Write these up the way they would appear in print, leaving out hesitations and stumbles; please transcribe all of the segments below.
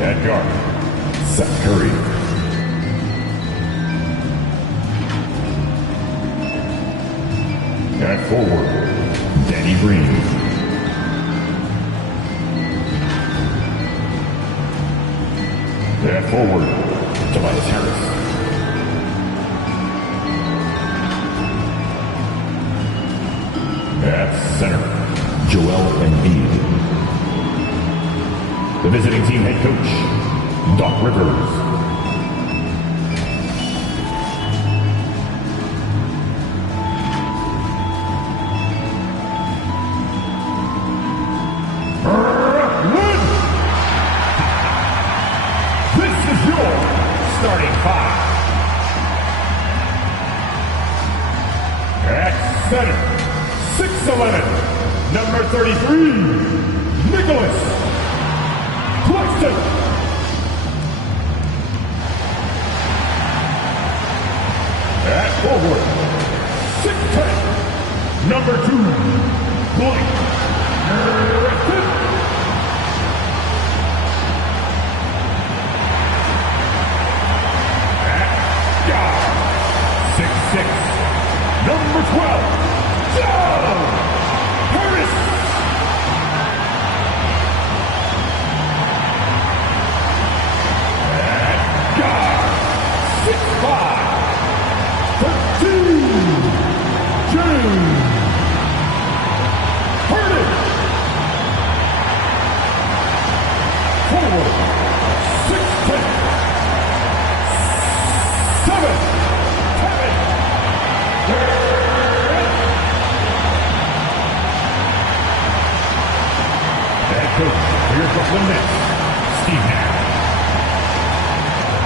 At guard, Seth Curry. At forward, Danny Green. At forward, Tobias Harris. At center, Joel Embiid. The visiting team head coach, Doc Rivers. This is your starting five. At center, 6'11", number 33, Nicholas Claxton. At forward, 6'10", number 2, Blake Griffin. At guard, 6'6", number 12, Joe Harris.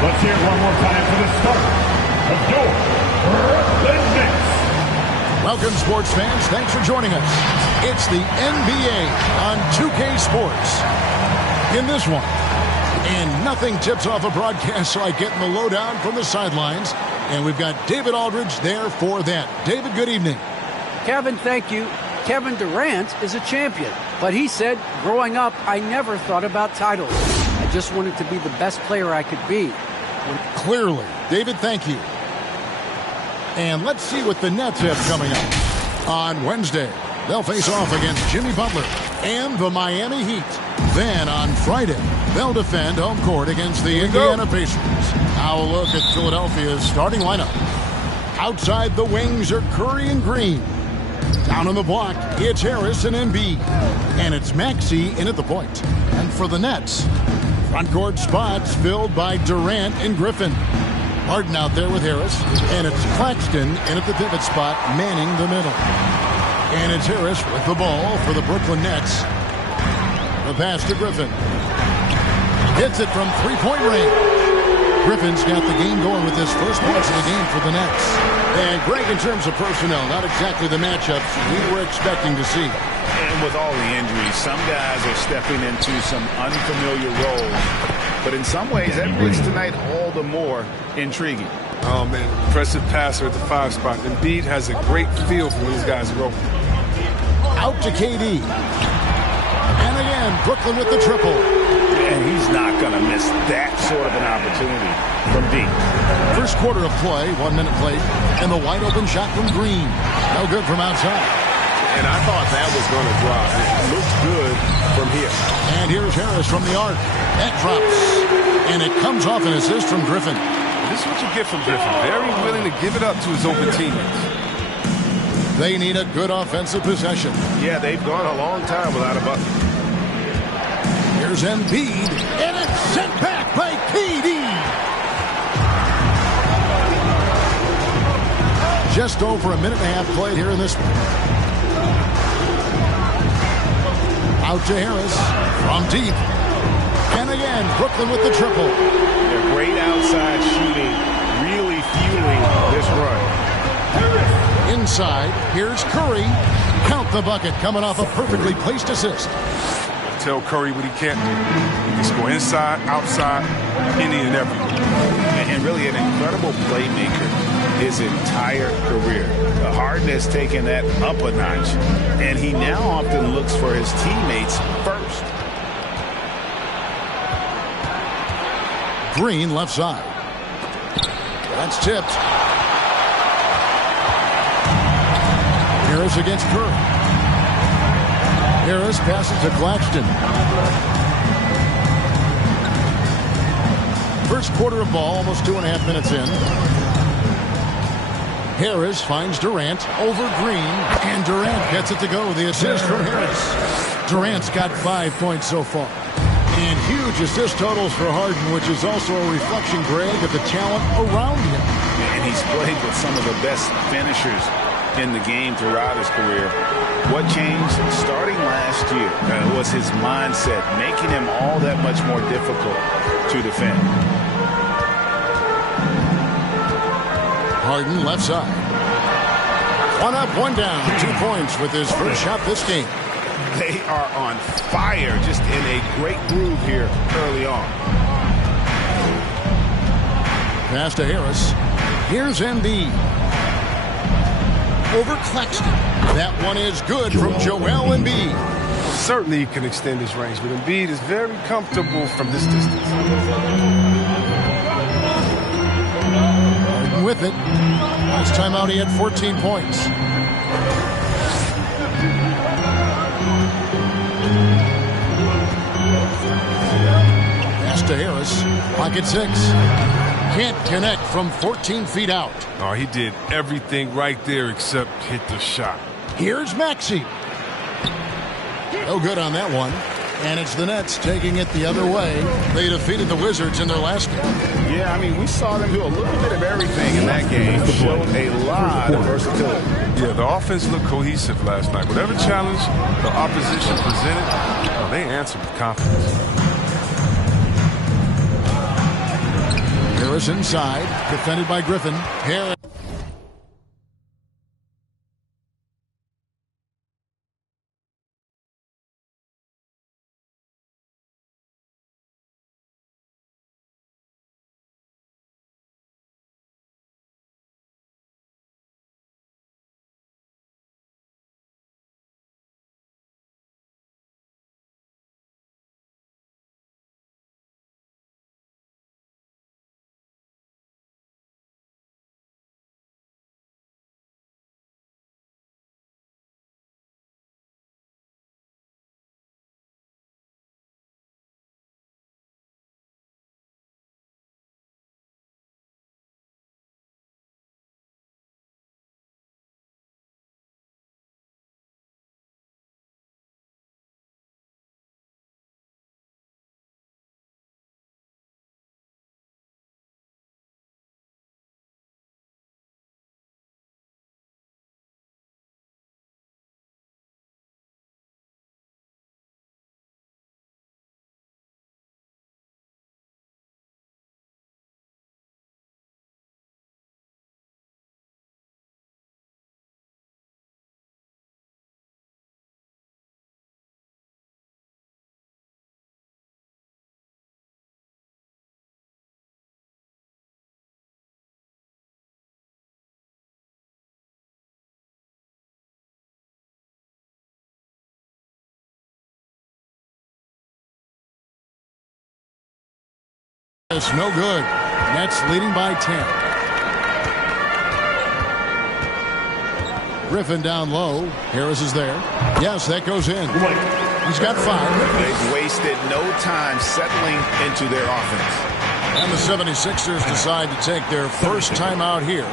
Let's hear it one more time for the start of your Brooklyn Nets. Welcome, sports fans. Thanks for joining us. It's the NBA on 2K Sports. In this one, and nothing tips off a broadcast like getting the lowdown from the sidelines. And we've got David Aldridge there for that. David, good evening. Kevin, thank you. Kevin Durant is a champion, but he said, growing up, I never thought about titles. I just wanted to be the best player I could be. Clearly. David, thank you. And let's see what the Nets have coming up. On Wednesday, they'll face off against Jimmy Butler and the Miami Heat. Then on Friday, they'll defend home court against the Indiana Pacers. Now a look at Philadelphia's starting lineup. Outside the wings are Curry and Green. Down on the block, it's Harris and Embiid. And it's Maxey in at the point. And for the Nets, front court spots filled by Durant and Griffin. Harden out there with Harris. And it's Claxton in at the pivot spot, manning the middle. And it's Harris with the ball for the Brooklyn Nets. The pass to Griffin. Hits it from three-point range. Griffin's got the game going with his first points of the game for the Nets. And Greg, in terms of personnel, not exactly the matchups we were expecting to see. And with all the injuries, some guys are stepping into some unfamiliar roles. But in some ways, that makes tonight all the more intriguing. Oh, man, impressive passer at the 5 spot. Embiid has a great feel for when these guys roll. Out to KD. And again, Brooklyn with the triple. And he's not going to miss that sort of an opportunity from deep. First quarter of play, 1 minute played, and the wide open shot from Green. No good from outside. And I thought that was going to drop. It looked good from here. And here's Harris from the arc. That drops. And it comes off an assist from Griffin. This is what you get from Griffin. Very willing to give it up to his open teammates. They need a good offensive possession. Yeah, they've gone a long time without a bucket. Here's Embiid, and it's sent back by KD. Just over a minute and a half played here in this one. Out to Harris from deep. And again, Brooklyn with the triple. They're great outside shooting, really fueling this run. Inside, here's Curry. Count the bucket, coming off a perfectly placed assist. Tell Curry what he can't do. He can score inside, outside, any and everywhere. And really an incredible playmaker. his entire career. Harden has taken that up a notch, and he now often looks for his teammates first. Green left side. That's tipped. Harris against Curry. Harris passes to Claxton. First quarter of ball, almost 2.5 minutes in. Harris finds Durant over Green, and Durant gets it to go. The assist from Harris. Durant's got 5 points so far. And huge assist totals for Harden, which is also a reflection, Greg, of the talent around him. And he's played with some of the best finishers in the game throughout his career. What changed starting last year was his mindset, making him all that much more difficult to defend. Harden left side. One up, one down. 2 points with his first shot this game. They are on fire, just in a great groove here early on. Pass to Harris. Here's NjD. Over Claxton. That one is good from Joel Embiid. Certainly he can extend his range, but Embiid is very comfortable from this distance. Harden with it. Last time out he had 14 points. Pass to Harris. Pocket 6. Can't connect from 14 feet out. Oh, he did everything right there except hit the shot. Here's Maxey. No good on that one. And it's the Nets taking it the other way. They defeated the Wizards in their last game. Yeah, I mean, we saw them do a little bit of everything in that game. Showed a lot of versatility. Yeah, the offense looked cohesive last night. Whatever challenge the opposition presented, they answered with confidence. Harris inside, defended by Griffin. Harris. It's no good. Nets leading by 10. Griffin down low. Harris is there. Yes, that goes in. He's got 5. They've wasted no time settling into their offense. And the 76ers decide to take their first time out here.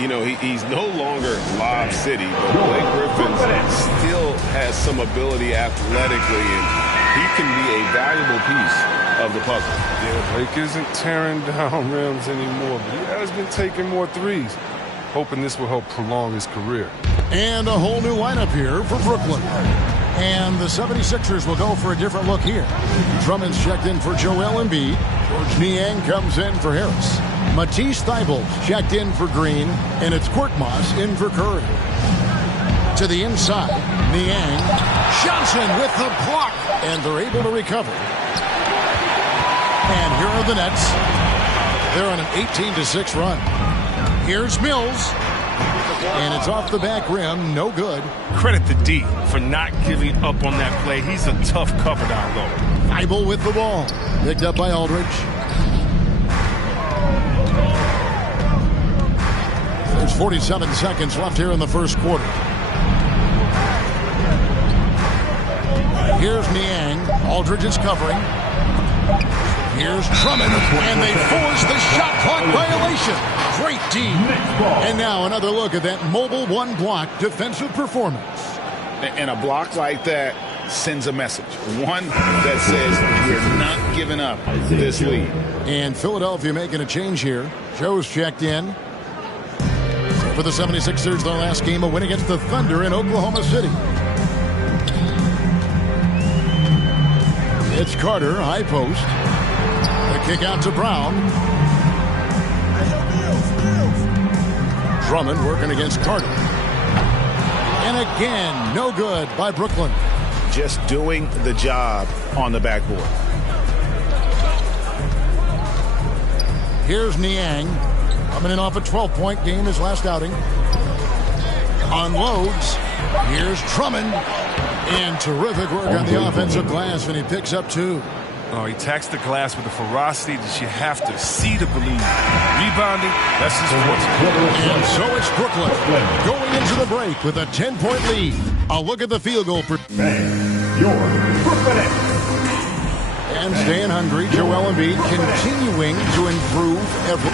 You know, he's no longer Lob City, but Blake Griffin still has some ability athletically, and he can be a valuable piece of the puzzle. Yeah, Blake isn't tearing down rims anymore, but he has been taking more threes, hoping this will help prolong his career. And a whole new lineup here for Brooklyn. And the 76ers will go for a different look here. Drummond's checked in for Joel Embiid. George Niang comes in for Harris. Matisse Thybulle checked in for Green. And it's Korkmaz in for Curry. To the inside, Niang. Johnson with the block. And they're able to recover. And here are the Nets. They're on an 18-6 run. Here's Mills. And it's off the back rim. No good. Credit to D for not giving up on that play. He's a tough cover down low. Thibault with the ball. Picked up by Aldridge. There's 47 seconds left here in the first quarter. Here's Niang. Aldridge is covering. Here's Drummond, and they force the shot clock violation. Great D. And now another look at that mobile one-block defensive performance. And a block like that sends a message. One that says we're not giving up this lead. And Philadelphia making a change here. Joe's checked in. For the 76ers, their last game, a win against the Thunder in Oklahoma City. It's Carter, high post. The kick out to Brown. Drummond working against Carter. And again, no good by Brooklyn. Just doing the job on the backboard. Here's Niang. Coming in off a 12-point game his last outing. Unloads. Here's Drummond. And terrific work on the offensive glass, and he picks up 2. Oh, he attacks the glass with a ferocity that you have to see to believe. Rebounding, that's his forte. And so it's Brooklyn going into the break with a 10-point lead. A look at the field goal. And staying hungry, Joel Embiid continuing to improve every.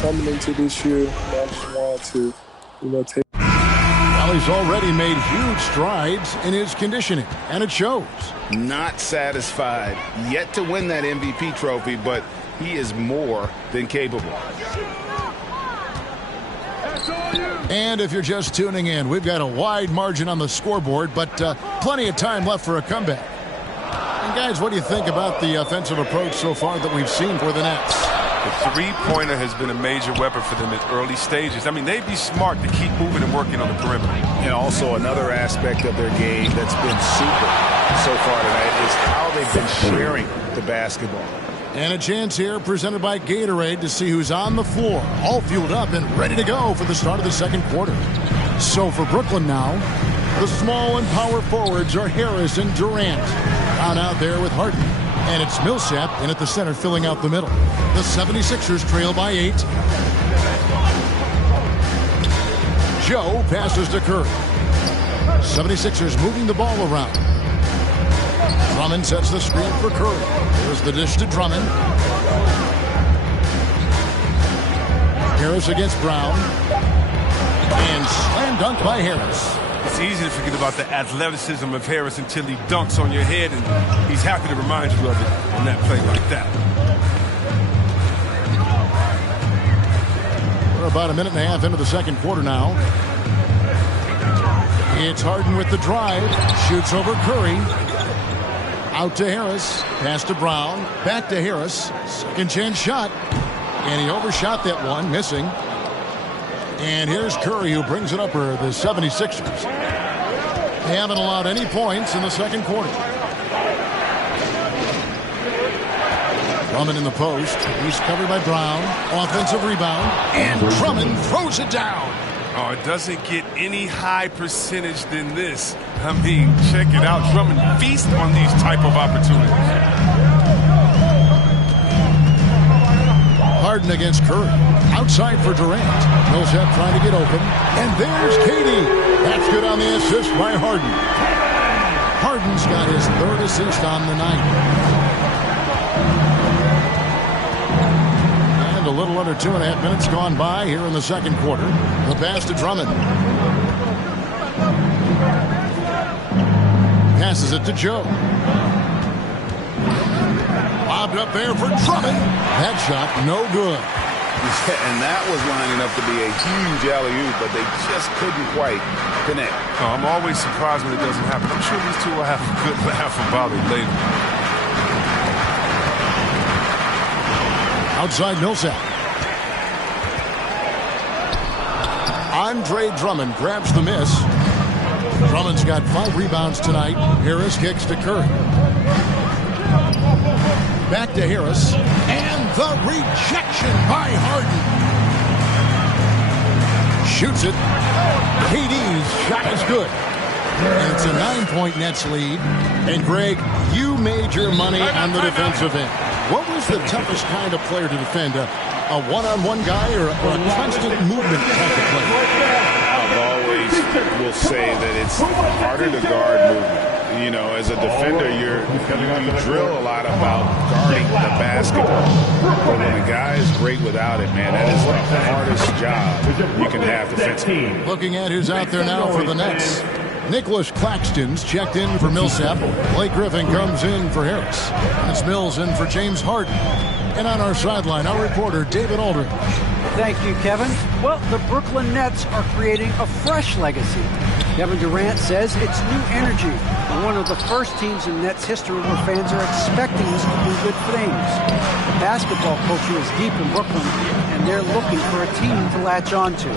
Coming into this year, I just want to, take. Well, he's already made huge strides in his conditioning, and it shows. Not satisfied yet to win that MVP trophy, but he is more than capable. And if you're just tuning in, we've got a wide margin on the scoreboard, but plenty of time left for a comeback. And guys, what do you think about the offensive approach so far that we've seen for the Nets? The three-pointer has been a major weapon for them at early stages. I mean, they'd be smart to keep moving and working on the perimeter. And also another aspect of their game that's been super so far tonight is how they've been sharing the basketball. And a chance here presented by Gatorade to see who's on the floor, all fueled up and ready to go for the start of the second quarter. So for Brooklyn now, the small and power forwards are Harris and Durant. Down out there with Harden. And it's Millsap in at the center filling out the middle. The 76ers trail by 8. Joe passes to Curry. 76ers moving the ball around. Drummond sets the screen for Curry. There's the dish to Drummond. Harris against Brown. And slam dunk by Harris. It's easy to forget about the athleticism of Harris until he dunks on your head, and he's happy to remind you of it on that play like that. We're about a minute and a half into the second quarter now. It's Harden with the drive. Shoots over Curry. Out to Harris. Pass to Brown. Back to Harris. Second chance shot. And he overshot that one, missing. And here's Curry who brings it up for the 76ers. They haven't allowed any points in the second quarter. Drummond in the post. He's covered by Brown. Offensive rebound. And Drummond throws it down. Oh, it doesn't get any high percentage than this. I mean, check it out. Drummond feasts on these type of opportunities. Harden against Curry. Outside for Durant. Millsap trying to get open. And there's KD. That's good on the assist by Harden. Harden's got his third assist on the night. And a little under 2.5 minutes gone by here in the second quarter. The pass to Drummond. Passes it to Joe. Lobbed up there for Drummond. That shot, no good. And that was lining up to be a huge alley-oop, but they just couldn't quite connect. Oh, I'm always surprised when it doesn't happen. I'm sure these two will have a good laugh about it later. Outside Millsap. Andre Drummond grabs the miss. Drummond's got 5 rebounds tonight. Harris kicks to Curry. Back to Harris. And the rejection by Harden. Shoots it. KD's shot is good. And it's a 9-point Nets lead. And, Greg, you made your money on the defensive end. What was the toughest kind of player to defend? A one-on-one guy or a constant movement type of player? I've always will say that it's harder to guard movement. You know, as a defender, you drill a lot about guarding the basketball. But when a guy is great without it, man, that is the hardest job you can have defensively. Looking at who's out there now for the Nets. Nicholas Claxton's checked in for Millsap. Blake Griffin comes in for Harris. It's Mills in for James Harden. And on our sideline, our reporter, David Aldridge. Thank you, Kevin. Well, the Brooklyn Nets are creating a fresh legacy. Kevin Durant says it's new energy. We're one of the first teams in Nets history where fans are expecting us to do good things. The basketball culture is deep in Brooklyn, and they're looking for a team to latch on to.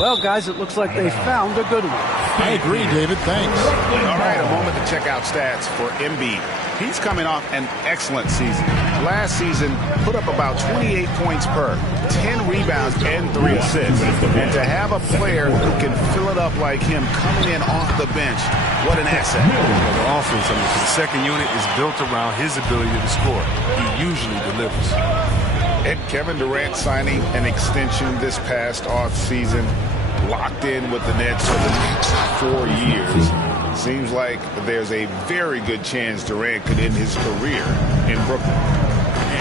Well, guys, it looks like they found a good one. I agree, David. Thanks. All right, a moment to check out stats for NjD. He's coming off an excellent season. Last season, put up about 28 points per, 10 rebounds, and 3 assists. And to have a player who can fill it up like him coming in off the bench, what an asset. The offense, the second unit is built around his ability to score. He usually delivers. And Kevin Durant signing an extension this past offseason, locked in with the Nets for the next 4 years. Seems like there's a very good chance Durant could end his career in Brooklyn.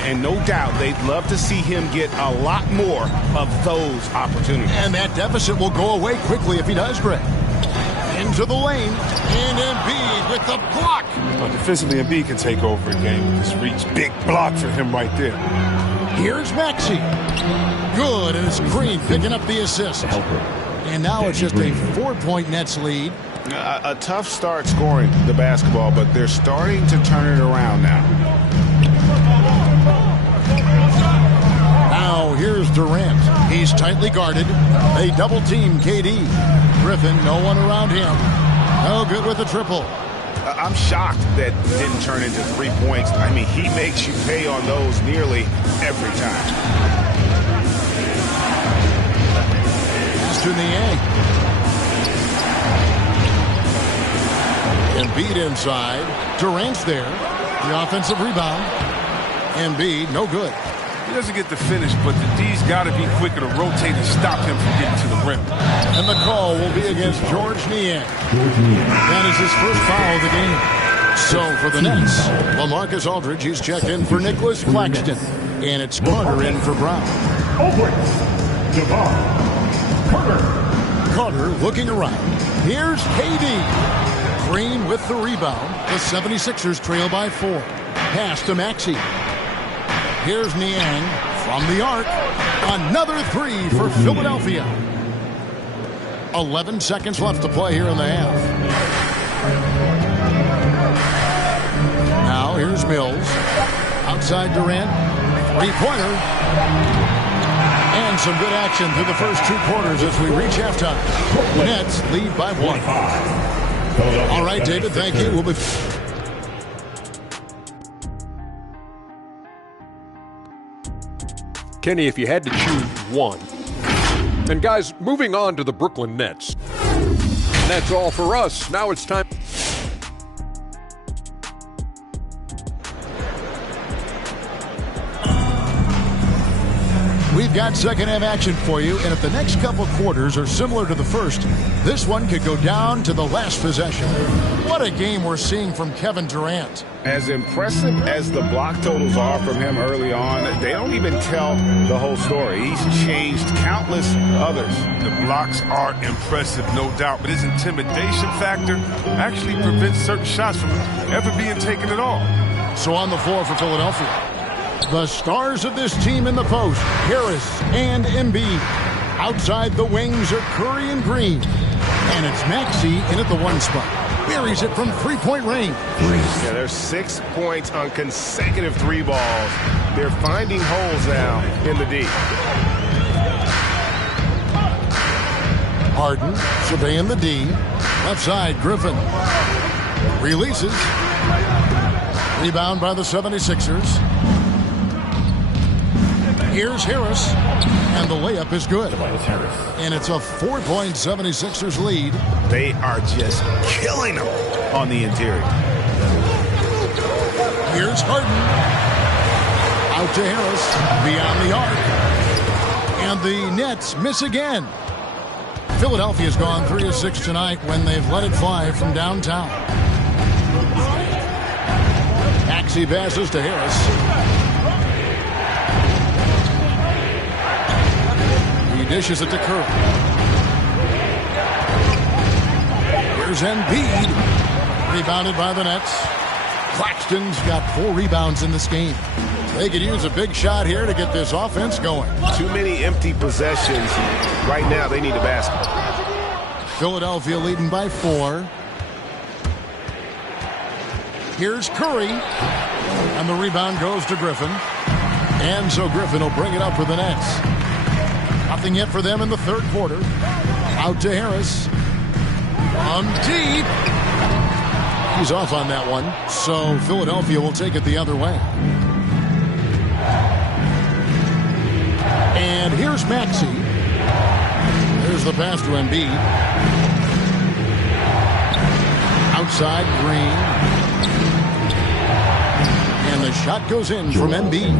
And no doubt they'd love to see him get a lot more of those opportunities. And that deficit will go away quickly if he does, Greg. Into the lane, and Embiid with the block. Defensively, Embiid can take over a game with his reach. Big block for him right there. Here's Maxey. Good, and it's Green picking up the assist. And now it's just a 4-point Nets lead. A tough start scoring the basketball, but they're starting to turn it around now. Now here's Durant. He's tightly guarded. They double-team KD. Griffin, no one around him. No good with the triple. I'm shocked that didn't turn into 3 points. I mean, he makes you pay on those nearly every time. Pass to Niang. Embiid inside. Durant's there. The offensive rebound. Embiid, no good. He doesn't get the finish, but the D's got to be quicker to rotate and stop him from getting to the rim. And the call will be against George Niang. That is his first foul of the game. So for the Nets, LaMarcus Aldridge, he's checked in for Nicholas Claxton. And it's Carter in for Brown. Carter looking around. Here's KD. Green with the rebound. The 76ers trail by 4. Pass to Maxey. Here's Niang from the arc. Another 3 for Philadelphia. 11 seconds left to play here in the half. Now here's Mills. Outside Durant. 3-pointer. And some good action through the first 2 quarters as we reach halftime. Nets lead by 1. All right, David, thank you. We'll be... Kenny, if you had to choose one. And guys, moving on to the Brooklyn Nets. And that's all for us. Now it's time. We've got second half action for you, and if the next couple quarters are similar to the first, this one could go down to the last possession. What a game we're seeing from Kevin Durant. As impressive as the block totals are from him early on, they don't even tell the whole story. He's changed countless others. The blocks are impressive, no doubt, but his intimidation factor actually prevents certain shots from ever being taken at all. So on the floor for Philadelphia, the stars of this team in the post, Harris and Embiid. Outside the wings are Curry and Green. And it's Maxey in at the 1 spot. Buries it from 3-point range. Yeah, there's 6 points on consecutive 3 balls. They're finding holes now in the D. Harden surveying the D. Left side, Griffin. Releases. Rebound by the 76ers. Here's Harris. And the layup is good. And it's a 4-point 76ers lead. They are just killing them on the interior. Here's Harden. Out to Harris. Beyond the arc. And the Nets miss again. Philadelphia's gone 3 of 6 tonight when they've let it fly from downtown. Maxey passes to Harris. He dishes it to Curry. Here's Embiid. Rebounded by the Nets. Claxton's got 4 rebounds in this game. They could use a big shot here to get this offense going. Too many empty possessions. Right now, they need a basket. Philadelphia leading by 4. Here's Curry. And the rebound goes to Griffin. And so Griffin will bring it up for the Nets. Nothing yet for them in the third quarter. Out to Harris. On deep. He's off on that one. So Philadelphia will take it the other way. And here's Maxey. There's the pass to Embiid. Outside, Green. And the shot goes in from Embiid.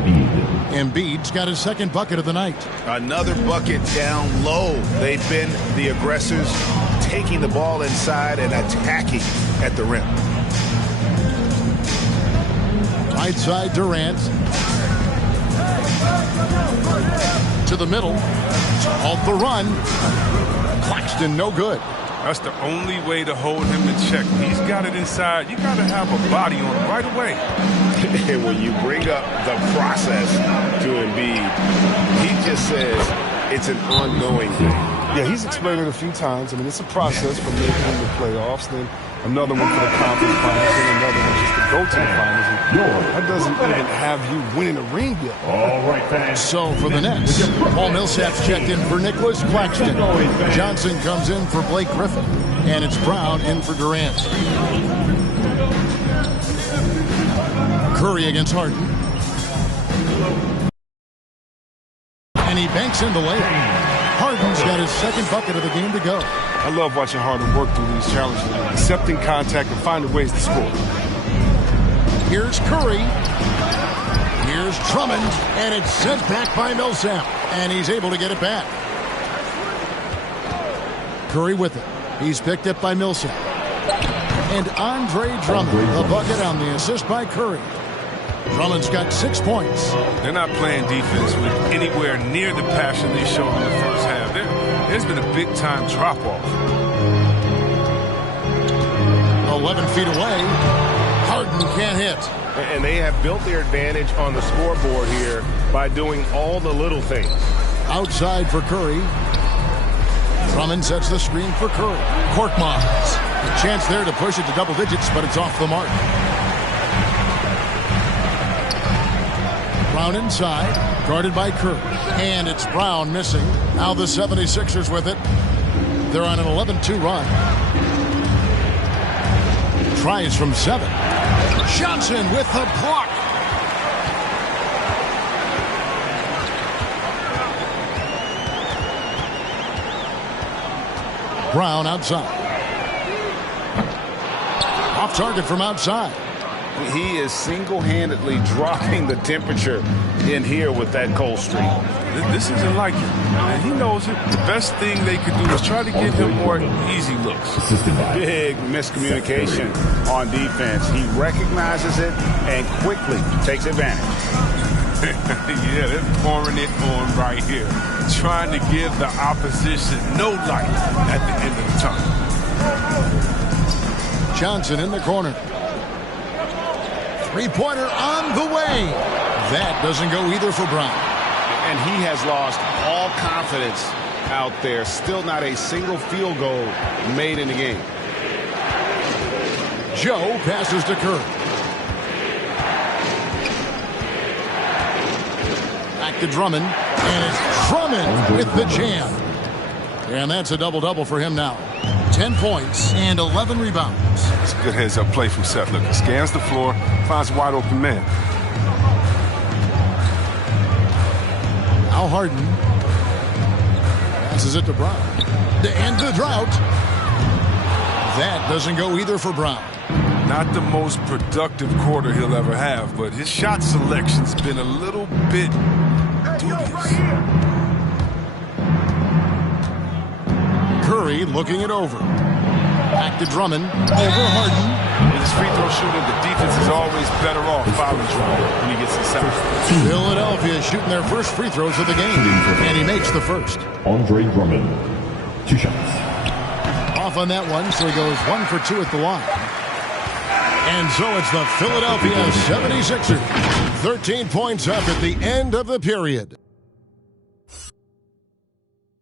Embiid's got his second bucket of the night. Another bucket down low. They've been the aggressors, taking the ball inside and attacking at the rim. Right side, Durant. To the middle. Halt the run. Claxton, no good. That's the only way to hold him in check. He's got it inside. You got to have a body on him right away. And when you bring up the process to Embiid, he just says it's an ongoing thing. Yeah, he's explained it a few times. I mean, it's a process from making the playoffs, then another one for the conference finals, and another one just to go to the finals. And that doesn't even have you winning a ring yet. All right, fans. So for the Nets, Paul Millsap's checked in for Nicholas Claxton. Johnson comes in for Blake Griffin. And it's Brown in for Durant. Curry against Harden. And he banks in the layup. Harden's got his second bucket of the game to go. I love watching Harden work through these challenges, accepting contact and finding ways to score. Here's Curry. Here's Drummond. And it's sent back by Millsap. And he's able to get it back. Curry with it. He's picked up by Millsap. And Andre Drummond, the bucket on the assist by Curry. Drummond's got 6 points. They're not playing defense with anywhere near the passion they showed in the first half. There's been a big-time drop-off. 11 feet away. Harden can't hit. And they have built their advantage on the scoreboard here by doing all the little things. Outside for Curry. Drummond sets the screen for Curry. Korkmaz. A chance there to push it to double digits, but it's off the mark. Brown inside, guarded by Curry. And it's Brown missing. Now the 76ers with it. They're on an 11-2 run. Tries from 7. Johnson with the block. Brown outside. Off target from outside. He is single-handedly dropping the temperature in here with that cold streak. This isn't like him, and he knows it. The best thing they could do is try to give him more easy looks. Big miscommunication on defense. He recognizes it and quickly takes advantage. Yeah, they're pouring it on right here, trying to give the opposition no light at the end of the tunnel. Johnson in the corner. Three-pointer on the way. That doesn't go either for Brown. And he has lost all confidence out there. Still not a single field goal made in the game. Joe passes to Curry. Back to Drummond. And it's Drummond with the jam. And that's a double-double for him now. 10 points and 11 rebounds. It's a good heads-up play from Seth. Look, he scans the floor, finds a wide-open man. Now Harden. passes it to Brown. To end the drought. That doesn't go either for Brown. Not the most productive quarter he'll ever have, but his shot selection's been a little bit dubious. Curry looking it over. Back to Drummond. Over Harden. With his free throw shooting, the defense is always better off fouling Drummond when he gets inside. Philadelphia shooting their first free throws of the game, and he makes the first. Andre Drummond, 2 shots. Off on that one, so he goes 1 for 2 at the line. And so it's the Philadelphia 76ers. 13 points up at the end of the period.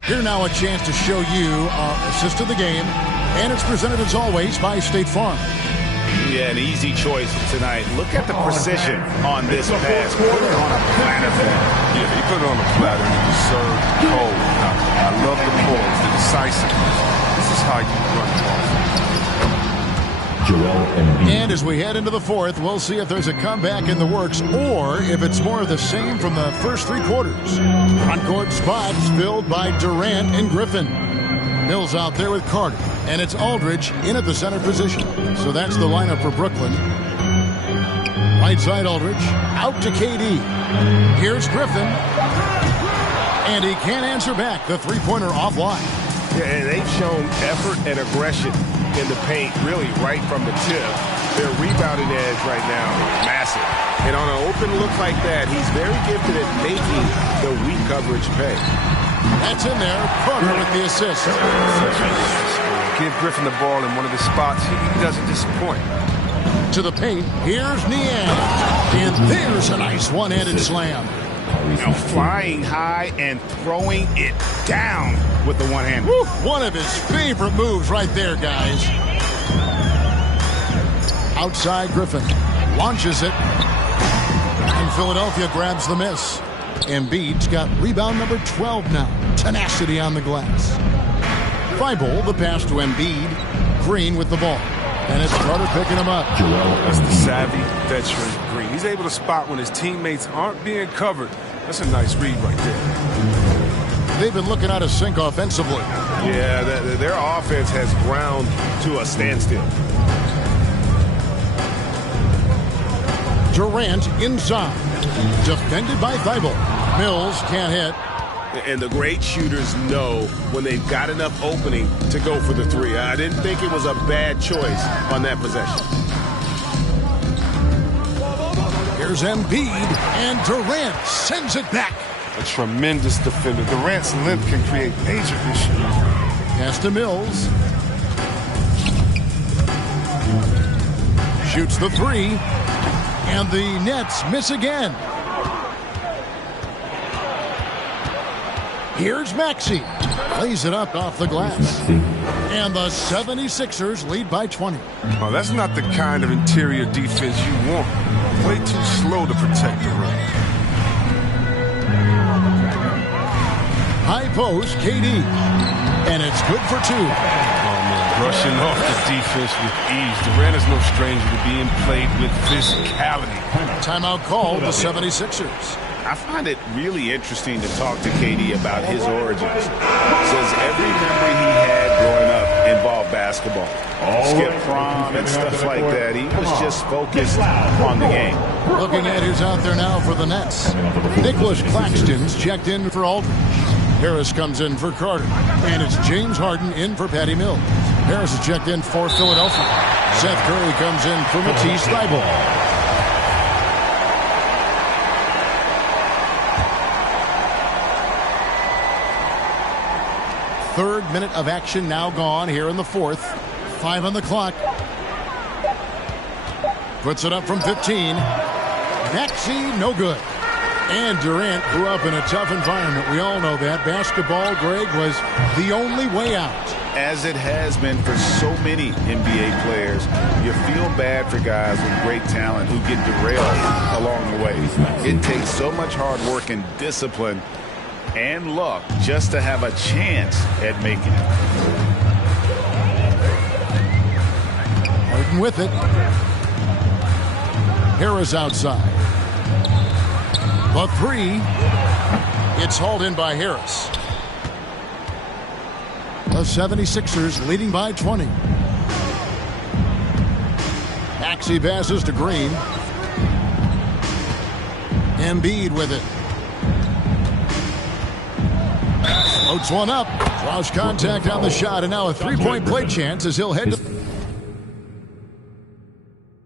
Here now a chance to show you our assist of the game, and it's presented as always by State Farm. Yeah, an easy choice tonight. Look at the precision on this pass. Put it on a platter for him. Yeah, he put it on a platter and it was served cold. I love the poise, the decisiveness. This is how you run the offense. And as we head into the fourth, we'll see if there's a comeback in the works or if it's more of the same from the first 3 quarters. Front court spots filled by Durant and Griffin. Mills out there with Carter, and it's Aldridge in at the center position. So that's the lineup for Brooklyn. Right side Aldridge, out to KD. Here's Griffin, and he can't answer back. The three-pointer offline. Yeah, and they've shown effort and aggression in the paint, really right from the tip. Their rebounding edge right now, massive. And on an open look like that, he's very gifted at making the weak coverage pay. That's in there. Carter with the assist. Give Griffin the ball in one of the spots. He doesn't disappoint. To the paint. Here's Niang. And there's a nice one-handed slam. Now flying high and throwing it down with the one hand. One of his favorite moves right there, guys. Outside Griffin. Launches it. And Philadelphia grabs the miss. Embiid's got rebound number 12 now. Tenacity on the glass. Thibault, the pass to Embiid. Green with the ball. And it's Carter picking him up. That's the savvy veteran Green. He's able to spot when his teammates aren't being covered. That's a nice read right there. They've been looking out of sync offensively. Yeah, their offense has ground to a standstill. Durant inside. Defended by Thibault. Mills can't hit. And the great shooters know when they've got enough opening to go for the three. I didn't think it was a bad choice on that possession. Here's Embiid, and Durant sends it back. A tremendous defender. Durant's length can create major issues. Pass to Mills. Shoots the three. And the Nets miss again. Here's Maxey. Plays it up off the glass. And the 76ers lead by 20. Oh, that's not the kind of interior defense you want. Way too slow to protect the rim. High post, KD. And it's good for 2. Oh, man, rushing off the defense with ease. Durant is no stranger to being played with physicality. Timeout called the 76ers. I find it really interesting to talk to KD about his origins. Says every memory he had growing up involved basketball. Skip prom and stuff like that. He was just focused on the game. Looking at who's out there now for the Nets. Nicholas Claxton's checked in for Aldridge. Harris comes in for Carter. And it's James Harden in for Patty Mills. Harris is checked in for Philadelphia. Seth Curry comes in for Matisse Thybulle. Third minute of action now gone here in the fourth. 5 on the clock. Puts it up from 15. Maxey, no good. And Durant grew up in a tough environment. We all know that. Basketball, Greg, was the only way out. As it has been for so many NBA players, you feel bad for guys with great talent who get derailed along the way. It takes so much hard work and discipline and luck just to have a chance at making it. Harden with it. Harris outside. The three. It's hauled in by Harris. The 76ers leading by 20. Maxey passes to Green. Embiid with it. Floats one up. Draws contact on the shot, and now a three-point play chance as he'll head to...